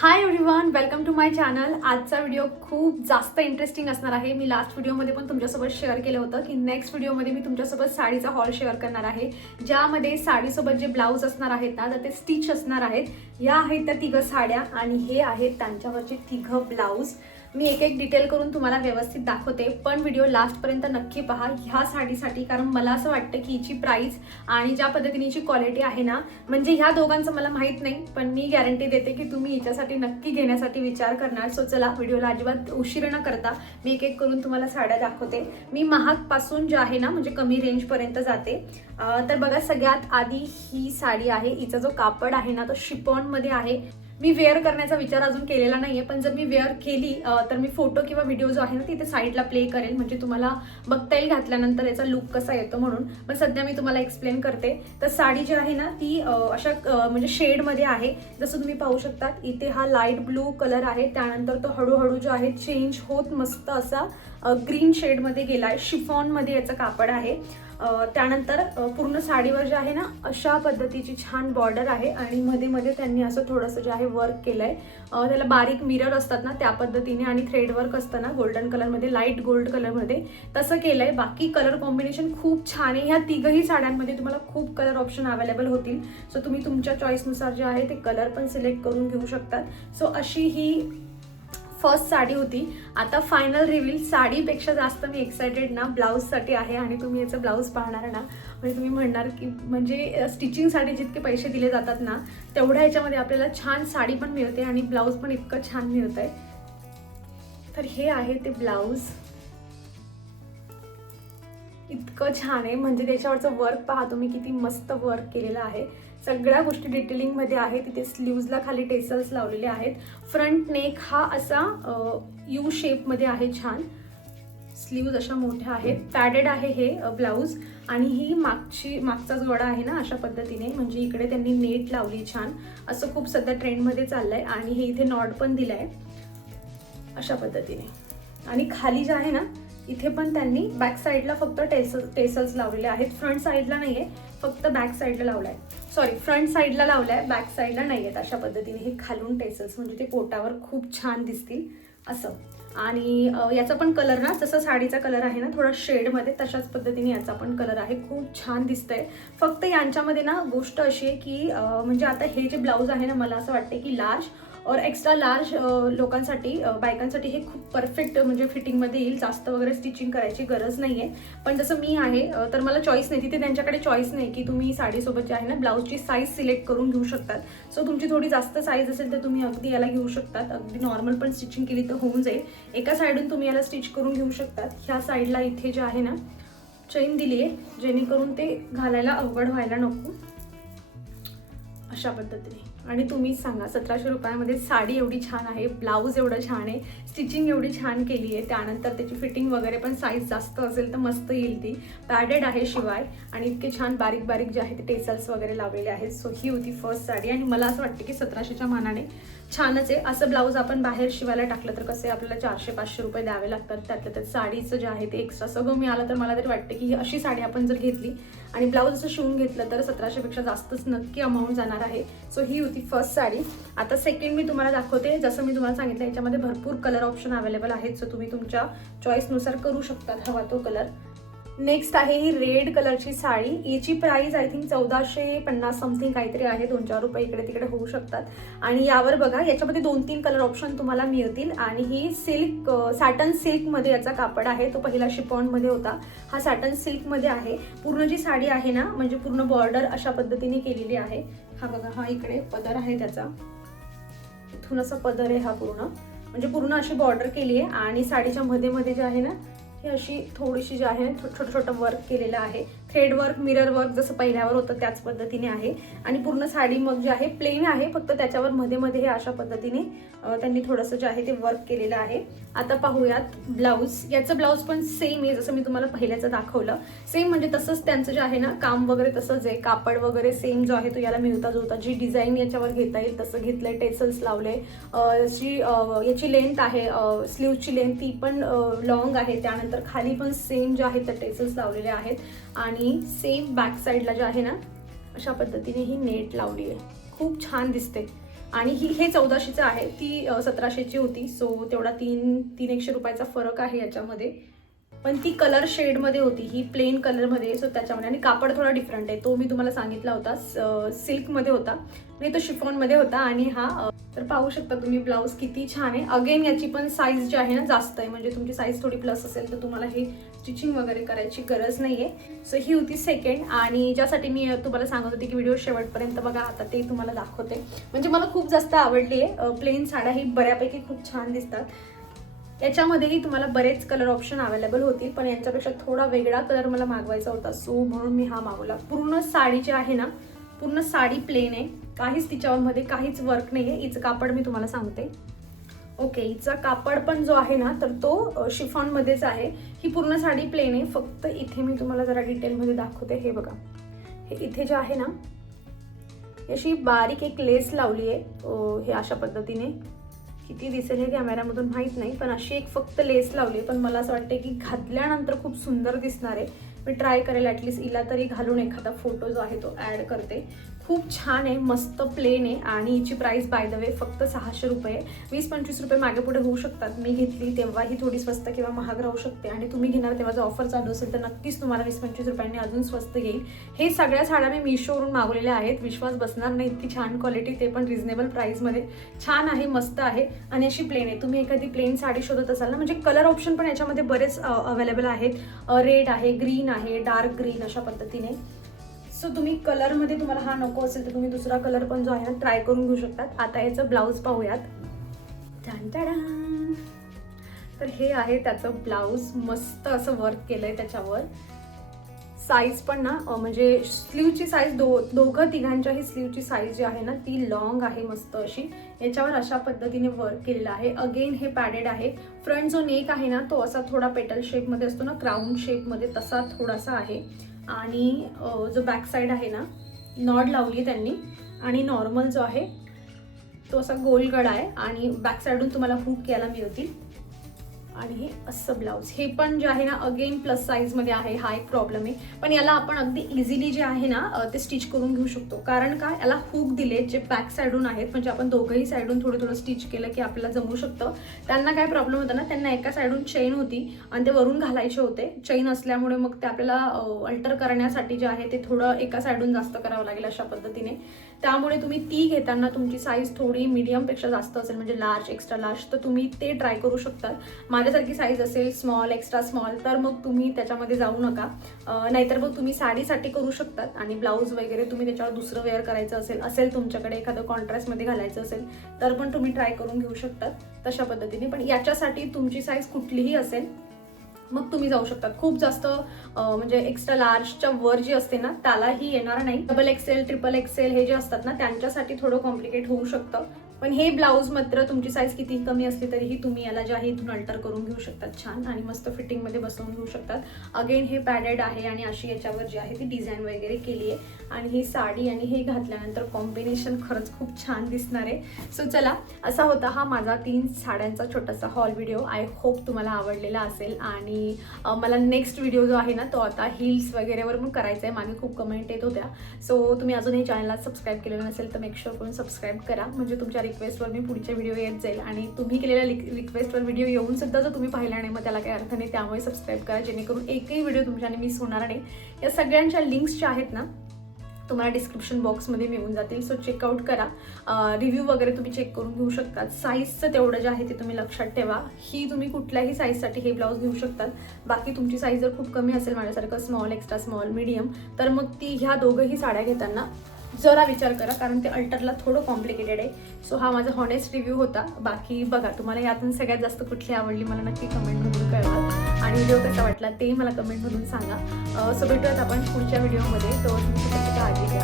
High everyone, welcome to my channel. आजचा video खूप जास्त इंटरेस्टिंग असणार आहे. मी लास्ट व्हिडिओमध्ये पण तुमच्यासोबत शेअर केलं होतं की नेक्स्ट व्हिडिओमध्ये मी तुमच्यासोबत साडीचा हॉल शेअर करणार आहे, ज्यामध्ये साडीसोबत जे ब्लाऊज असणार आहेत ना, तर ते स्टिच असणार आहेत. या आहेत त्या तिघं साड्या आणि हे आहेत त्यांच्यावरचे तिघं ब्लाऊज. मी एक एक डिटेल करून तुम्हाला व्यवस्थित दाखवते, पण व्हिडिओ लास्टपर्यंत नक्की पहा ह्या साडीसाठी. कारण मला असं वाटतं की हिची प्राईस आणि ज्या पद्धतीने हिची क्वालिटी आहे ना, म्हणजे ह्या दोघांचं मला माहीत नाही, पण मी गॅरंटी देते की तुम्ही हिच्यासाठी नक्की घेण्यासाठी विचार करणार. सो चला, व्हिडिओला अजिबात उशीर न करता मी एक एक करून तुम्हाला साड्या दाखवते. मी महागपासून जे आहे ना, म्हणजे कमी रेंजपर्यंत जाते. तर बघा, सगळ्यात आधी ही साडी आहे. हिचा जो कापड आहे ना, तो शिफॉनमध्ये आहे. मी वेअर करण्याचा विचार अजून केलेला नाहीये, पण जर मी वेअर केली तर मी फोटो किंवा व्हिडिओ जो आहे ना, तिथे साईडला प्ले करेल, म्हणजे तुम्हाला बघता येईल घातल्यानंतर याचा लुक कसा येतो म्हणून. पण सध्या मी तुम्हाला एक्सप्लेन करते. तर साडी जी आहे ना, ती अशा म्हणजे शेडमध्ये आहे. जसं तुम्ही पाहू शकता, इथे हा लाईट ब्लू कलर आहे, त्यानंतर तो हळूहळू जो आहे चेंज होत मस्त असा ग्रीन शेडमध्ये गेलाय. शिफॉनमध्ये याचं कापड आहे. त्यानंतर पूर्ण साडीवर जे आहे ना, अशा पद्धतीची छान बॉर्डर आहे आणि मध्ये मध्ये त्यांनी असं थोडंसं जे आहे वर्क केलंय. त्याला बारीक मिरर असतात ना, त्या पद्धतीने, आणि थ्रेड वर्क असतं ना गोल्डन कलरमध्ये, लाईट गोल्ड कलरमध्ये तसं केलंय. बाकी कलर कॉम्बिनेशन खूप छान आहे. ह्या तिघही साड्यांमध्ये तुम्हाला खूप कलर ऑप्शन अवेलेबल होतील. सो तुम्ही तुमच्या चॉईसनुसार जे आहे ते कलर पण सिलेक्ट करून घेऊ शकतात. सो अशी ही फर्स्ट साडी होती. आता फायनल रिव्हील. साडीपेक्षा जास्त मी एक्सायटेड ना ब्लाऊजसाठी आहे, आणि तुम्ही याचं ब्लाऊज पाहणार ना, म्हणजे तुम्ही म्हणणार की म्हणजे स्टिचिंगसाठी जितके पैसे दिले जातात ना, तेवढ्या ह्याच्यामध्ये आपल्याला छान साडी पण मिळते आणि ब्लाऊज पण इतकं छान मिळत आहे. तर हे आहे ते ब्लाऊज. इतकं छान आहे, म्हणजे त्याच्यावरचं वर्क पहा तुम्ही, किती मस्त वर्क केलेलं आहे. सगळ्या गोष्टी डिटेलिंगमध्ये आहे. तिथे स्लीव्जला खाली टेसल्स लावलेले आहेत. फ्रंट नेक हा असा यू शेपमध्ये आहे. छान स्लीव्ज अशा मोठ्या आहेत. पॅडेड आहे हे ब्लाऊज. आणि ही मागचा जोडा आहे ना, अशा पद्धतीने, म्हणजे इकडे त्यांनी नेट लावली छान. असं खूप सध्या ट्रेंडमध्ये चाललंय. आणि हे इथे नॉट पण दिलाय अशा पद्धतीने. आणि खाली जे आहे ना, इथे पण त्यांनी बॅक साईडला फक्त टेसल्स लावलेले आहेत. फ्रंट साईडला नाहीये, फक्त बॅक साईडला लावलाय. सॉरी, फ्रंट साईडला लावलाय, बॅक साईडला नाही आहेत. अशा पद्धतीने हे खालून टेसल्स, म्हणजे ते पोटावर खूप छान दिसतील असं. आणि याचा पण कलर ना, जसं साडीचा कलर आहे ना थोडा शेडमध्ये, तशाच पद्धतीने याचा पण कलर आहे. खूप छान दिसतंय. फक्त यांच्यामध्ये ना गोष्ट अशी आहे की म्हणजे आता हे जे ब्लाऊज आहे ना, मला असं वाटतं की लार्ज और एक्स्ट्रा लार्ज लोकांसाठी, बायकांसाठी हे खूप परफेक्ट म्हणजे फिटिंगमध्ये येईल. जास्त वगैरे स्टिचिंग करायची गरज नाही आहे. पण जसं मी आहे तर मला चॉईस नाही, तिथे त्यांच्याकडे चॉईस नाही की तुम्ही साडीसोबत जे आहे ना ब्लाऊजची साईज सिलेक्ट करून घेऊ शकतात. सो तुमची थोडी जास्त साईज असेल तर तुम्ही अगदी याला घेऊ शकतात. अगदी नॉर्मल पण स्टिचिंग केली तर होऊन जाईल. एका साईडून तुम्ही याला स्टिच करून घेऊ शकतात. ह्या साईडला इथे जे आहे ना चेन दिली आहे, जेणेकरून ते घालायला अवघड व्हायला नको, अशा पद्धतीने. आणि तुम्हीच सांगा, 1700 रुपयामध्ये साडी एवढी छान आहे, ब्लाऊज एवढं छान आहे, स्टिचिंग एवढी छान केली आहे, त्यानंतर त्याची फिटिंग वगैरे पण साईज जास्त असेल तर मस्त येईल. ती पॅडेड आहे शिवाय, आणि इतके छान बारीक बारीक जे आहे ते टेसल्स वगैरे लावलेले आहेत. सो ही होती फर्स्ट साडी. आणि मला असं वाटतं की 1700च्या मानाने छानच आहे. असं ब्लाऊज आपण बाहेर शिवायला टाकलं तर कसे आपल्याला 400-500 रुपये द्यावे लागतात. त्यातल्या त्यात साडीचं जे आहे ते एक्स्ट्रा सगळं मिळालं तर मला तरी वाटतं की अशी साडी आपण जर घेतली आणि ब्लाऊज असं शिवून घेतलं तर 1700पेक्षा जास्तच नक्की अमाऊंट जाणार आहे. सो ही होती फर्स्ट साडी. आता सेकंड मी तुम्हाला दाखवते. जसं मी तुम्हाला सांगितलं, याच्यामध्ये भरपूर कलर ऑप्शन अवेलेबल आहेत. सो तुम्ही तुमच्या चॉईसनुसार करू शकतात हवा तो कलर. नेक्स्ट आहे ही रेड कलरची साडी. याची प्राइस आय थिंक 1450 समथिंग काहीतरी आहे. 2-4 रुपये इकडे तिकडे होऊ शकतात. आणि यावर बघा, याच्यामध्ये 2-3 कलर ऑप्शन तुम्हाला मिळतील. आणि ही सिल्क, सॅटन सिल्कमध्ये याचा कापड आहे. तो पहिला शिफॉनमध्ये होता, हा सॅटन सिल्कमध्ये आहे. पूर्ण जी साडी आहे ना, म्हणजे पूर्ण बॉर्डर अशा पद्धतीने केलेली आहे. हा बघा, हा इकडे पदर आहे त्याचा, इथून असा पदर आहे हा पूर्ण, म्हणजे पूर्ण अशी बॉर्डर केली आहे. आणि साडीच्या मध्ये मध्ये जे आहे ना, ही अशी थोडीशी जी आहे छोटं छोटं वर्क केलेलं आहे. थ्रेड वर्क, मिरर वर्क जसं पहिल्यावर होतं त्याच पद्धतीने आहे. आणि पूर्ण साडी मग जे आहे प्लेन आहे, फक्त त्याच्यावर मध्ये मध्ये हे अशा पद्धतीने त्यांनी थोडंसं जे आहे ते वर्क केलेलं आहे. आता पाहूयात ब्लाऊज. याचं ब्लाऊज पण सेम आहे, जसं मी तुम्हाला पहिल्याचं दाखवलं सेम, म्हणजे तसंच त्यांचं जे आहे ना काम वगैरे तसंच आहे. कापड वगैरे सेम जो आहे तो याला मिळता जुळता, जी डिझाईन याच्यावर घेता येईल तसं घेतलंय. टेसल्स लावले. याची लेंथ आहे, स्लीवची लेंथ ती पण लॉंग आहे. त्यानंतर खाली पण सेम जे आहे त्या टेसल्स लावलेले आहेत. आणि सेम बॅक साईडला जे आहे ना, अशा पद्धतीने ही नेट लावली आहे. खूप छान दिसते. आणि हे 1400चं आहे, ती 1700ची होती. सो तेवढा 100 रुपयाचा फरक आहे याच्यामध्ये. पण ती कलर शेडमध्ये होती, ही प्लेन कलरमध्ये. सो त्याच्यामध्ये आणि कापड थोडा डिफरंट आहे, तो मी तुम्हाला सांगितला होता. सिल्कमध्ये होता नाही, तो शिफॉनमध्ये होता. आणि हा तर पाहू शकता तुम्ही ब्लाऊज किती छान आहे. अगेन याची पण साईज जी आहे ना जास्त आहे, म्हणजे तुमची साईज थोडी प्लस असेल तर तुम्हाला हे स्टिचिंग वगैरे करायची गरज नाही आहे. सो ही होती सेकंड. आणि ज्यासाठी मी तुम्हाला सांगत होते की व्हिडिओ शेवटपर्यंत बघा, आता ते तुम्हाला दाखवते. म्हणजे मला खूप जास्त आवडली आहे. प्लेन साड्या ही बऱ्यापैकी खूप छान दिसतात. याच्यामध्येही तुम्हाला बरेच कलर ऑप्शन अवेलेबल होतील, पण यांच्यापेक्षा थोडा वेगळा कलर मला मागवायचा होता, सो म्हणून मी हा मागवला. पूर्ण साडी जी आहे ना, पूर्ण साडी प्लेन आहे, काहीच तिच्यामध्ये काहीच वर्क नाही आहे. हिचं कापड मी तुम्हाला सांगते. ओके, हिचा कापड पण जो आहे ना तर तो शिफॉनमध्येच आहे. ही पूर्ण साडी प्लेन आहे, फक्त इथे मी तुम्हाला जरा डिटेलमध्ये दाखवते. हे बघा, हे इथे जे आहे ना, अशी बारीक एक लेस लावली आहे. हे अशा पद्धतीने, किती दिसेल हे कॅमेऱ्यामधून माहीत नाही, पण अशी एक फक्त लेस लावली. पण मला असं वाटतं की घातल्यानंतर खूप सुंदर दिसणार आहे. मी ट्राय करेल, ॲटलिस्ट हिला तरी घालून एखादा फोटो जो आहे तो ॲड करते. खूप छान आहे, मस्त प्लेन आहे. आणि हिची प्राईस बाय द वे फक्त 600 रुपये. 20-25 रुपये मागे पुढे होऊ शकतात. मी घेतली तेव्हा ही थोडी स्वस्त किंवा महाग राहू शकते, आणि तुम्ही घेणार तेव्हा जर ऑफर चालू असेल तर नक्कीच तुम्हाला 20-25 रुपयांनी अजून स्वस्त येईल. हे सगळ्या साड्या मी मिशोवरून मागवलेल्या आहेत. विश्वास बसणार नाही, इतकी छान क्वालिटी, ते पण रिझनेबल प्राईसमध्ये. छान आहे, मस्त आहे. आणि अशी प्लेन आहे. तुम्ही एखादी प्लेन साडी शोधत असाल ना, म्हणजे कलर ऑप्शन पण याच्यामध्ये बरेच अवेलेबल आहेत. रेड आहे, ग्रीन आहे, डार्क ग्रीन, अशा पद्धतीने. सो तुम्ही कलरमध्ये तुम्हाला हा नको असेल तर तुम्ही दुसरा कलर पण जो आहे ना ट्राय करून घेऊ शकतात. आता याचं ब्लाऊज पाहूयात. तर हे आहे त्याचं ब्लाऊज. मस्त असं वर्क केलंय त्याच्यावर. साईज पण ना, म्हणजे स्लीवची साईज दोघं तिघांच्याही स्लीवची साईज जी आहे ना ती लॉंग आहे, मस्त अशी. याच्यावर अशा पद्धतीने वर्क केलेलं आहे. अगेन हे पॅडेड आहे. फ्रंट जो नेक आहे ना तो असा थोडा पेटल शेपमध्ये असतो ना, क्राऊन शेपमध्ये, तसा थोडासा आहे. आणि जो बॅक साईड आहे ना, नॉड लावली त्यांनी. आणि नॉर्मल जो आहे तो असा गोल गळा आहे, आणि बॅक साईडून तुम्हाला हुक यायला मिळतील. आणि हे असं ब्लाऊज, हे पण जे आहे ना अगेन प्लस साईजमध्ये आहे. हा एक प्रॉब्लेम आहे, पण याला आपण अगदी इझिली जे आहे ना ते स्टिच करून घेऊ शकतो. कारण का, याला हुक दिले जे बॅक साईडून आहेत, म्हणजे आपण दोघंही साईडून थोडं थोडं स्टिच केलं की आपल्याला जमू शकतं. त्यांना काय प्रॉब्लेम होता ना, त्यांना एका साईडून चेन होती आणि ते वरून घालायचे होते. चेन असल्यामुळे मग ते आपल्याला अल्टर करण्यासाठी जे आहे ते थोडं एका साईडून जास्त करावं लागेल, अशा पद्धतीने. त्यामुळे तुम्ही ती घेताना तुमची साईज थोडी मीडियमपेक्षा जास्त असेल, म्हणजे लार्ज, एक्स्ट्रा लार्ज, तर तुम्ही ते ट्राय करू शकता. माझ्यासारखी साईज असेल स्मॉल, एक्स्ट्रा स्मॉल, तर मग तुम्ही त्याच्यामध्ये जाऊ नका. नाहीतर मग तुम्ही साडीसाठी करू शकतात. आणि ब्लाऊज वगैरे तुम्ही त्याच्यावर दुसरं वेअर करायचं असेल तुमच्याकडे एखादं कॉन्ट्रास्टमध्ये घालायचं असेल तर पण तुम्ही ट्राय करून घेऊ शकतात तशा पद्धतीने. पण याच्यासाठी तुमची साईज कुठलीही असेल मग तुम्ही जाऊ शकतात. खूप जास्त म्हणजे एक्स्ट्रा लार्जच्या वर जी असते ना त्यालाही येणार नाही. डबल एक्सेल, ट्रिपल एक्सेल हे जे असतात ना त्यांच्यासाठी थोडं कॉम्प्लिकेट होऊ शकतं. पण हे ब्लाऊज मात्र तुमची साईज किती कमी असली तरीही तुम्ही याला जे आहे इथून अल्टर करून घेऊ शकतात छान, आणि मस्त फिटिंगमध्ये बसवून घेऊ शकतात. अगेन हे पॅडेड आहे आणि अशी याच्यावर जी आहे ती डिझाईन वगैरे केली आहे. आणि ही साडी आणि हे घातल्यानंतर कॉम्बिनेशन खरंच खूप छान दिसणार आहे. सो चला, असा होता हा माझा 3 साड्यांचा छोटासा हॉल व्हिडिओ. आय होप तुम्हाला आवडलेला असेल. आणि मला नेक्स्ट व्हिडिओ जो आहे ना तो आता हिल्स वगैरेवर पण करायचा आहे. मागे खूप कमेंट येत होत्या. सो तुम्ही अजूनही चॅनलला सबस्क्राईब केलेलं नसेल तर मेक शुअर करून सबस्क्राईब करा, म्हणजे तुमच्या रिक्वेस्टवर मी पुढचे व्हिडिओ येत जाईल. आणि तुम्ही केलेल्या रिक्वेस्टवर व्हिडिओ येऊन सुद्धा जर तुम्ही पाहिला नाही मग त्याला काही अर्थ नाही. त्यामुळे सबस्क्राईब करा, जेणेकरून एकही व्हिडिओ तुमच्याने मिस होणार नाही. या सगळ्यांच्या लिंक्स ज्या आहेत ना तुम्हाला डिस्क्रिप्शन बॉक्समध्ये मिळून जातील. सो चेकआउट करा. रिव्ह्यू वगैरे तुम्ही चेक करून घेऊ शकतात. साईजचं तेवढं जे आहे ते तुम्ही लक्षात ठेवा. ही तुम्ही कुठल्याही साईजसाठी हे ब्लाऊज घेऊ शकतात. बाकी तुमची साईज जर खूप कमी असेल माझ्यासारखं स्मॉल, एक्स्ट्रा स्मॉल, मीडियम, तर मग ती ह्या दोघंही साड्या घेताना जरा विचार करा, कारण ते अल्टरला थोडं कॉम्प्लिकेटेड आहे. सो हा माझा हॉनेस्ट रिव्ह्यू होता. बाकी बघा, तुम्हाला यातून सगळ्यात जास्त कुठली आवडली मला नक्की कमेंटमधून कळवा, आणि व्हिडिओ कसा वाटला ते मला कमेंटमधून सांगा. सो भेटूयात आपण पुढच्या व्हिडिओमध्ये. तो तुमची काळजी घ्या.